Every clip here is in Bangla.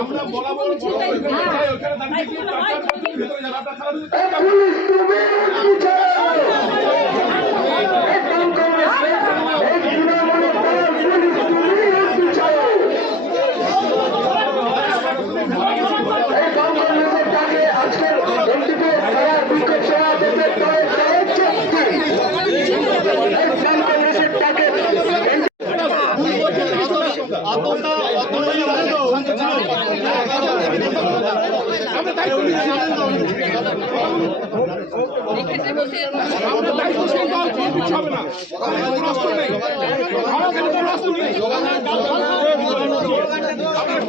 আমরা বলা চাই ওখানে দাঁড়িয়ে আমরা দায়িত্বশীল দল কোনো কিছু হবে না আমাদের অস্ত্র নেই আমাদের কোনো অস্ত্র নেই আপনারা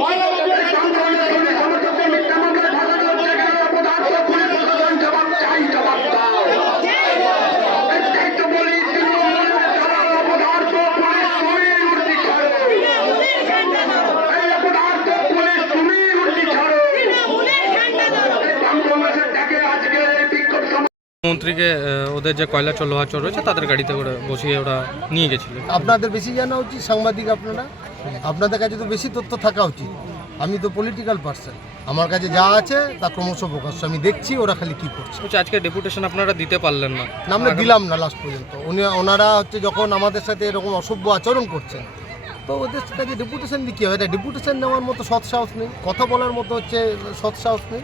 কয়লা মন্ত্রীকে ওদের যে কয়লা চল লোহা চোর রয়েছে তাদের গাড়িতে করে বসিয়ে ওরা নিয়ে গেছিল। আপনাদের বেশি জানা উচিত সাংবাদিক আপনারা? আপনাদের কাছে তো বেশি তথ্য থাকা উচিত। আমি তো পলিটিক্যাল পার্সন আমার কাছে যা আছে তা ক্রমশ প্রকাশ্য। আমি দেখছি ওরা খালি কি করছে। বলছি আজকে ডেপুটেশন আপনারা দিতে পারলেন না। না, আমরা দিলাম না লাস্ট পর্যন্ত। উনি ওনারা হচ্ছে যখন আমাদের সাথে এরকম অসভ্য আচরণ করছেন তো ওদের কাছে ডেপুটেশন দিয়ে কী হবে? এটা ডেপুটেশন নেওয়ার মতো সৎ সাহস নেই। কথা বলার মতো হচ্ছে সৎ সাহস নেই।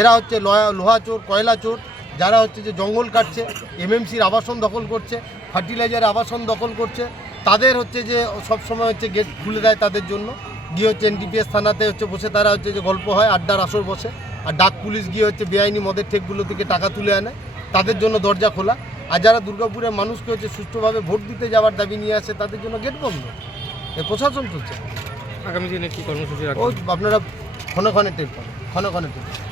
এরা হচ্ছে লোহা চোর কয়লা চোর যারা হচ্ছে যে জঙ্গল কাটছে এমএমসির আবাসন দখল করছে ফার্টিলাইজার আবাসন দখল করছে তাদের হচ্ছে যে সব সময় হচ্ছে গেট খুলে দেয় তাদের জন্য। গিয়ে হচ্ছে এনডিপিএস থানাতে হচ্ছে বসে তারা হচ্ছে যে গল্প হয় আড্ডার আসর বসে। আর ডাক পুলিশ গিয়ে হচ্ছে বেআইনি মদের ঠেকগুলো থেকে টাকা তুলে আনে। তাদের জন্য দরজা খোলা। আর যারা দুর্গাপুরের মানুষকে হচ্ছে সুষ্ঠুভাবে ভোট দিতে যাওয়ার দাবি নিয়ে আসে তাদের জন্য গেট বন্ধ। এ প্রশাসন চলছে। আগামী দিনে কি কর্মসূচি আপনারা ক্ষণে ক্ষণে টের পাবেন ক্ষণে ক্ষণে টের পাবেন।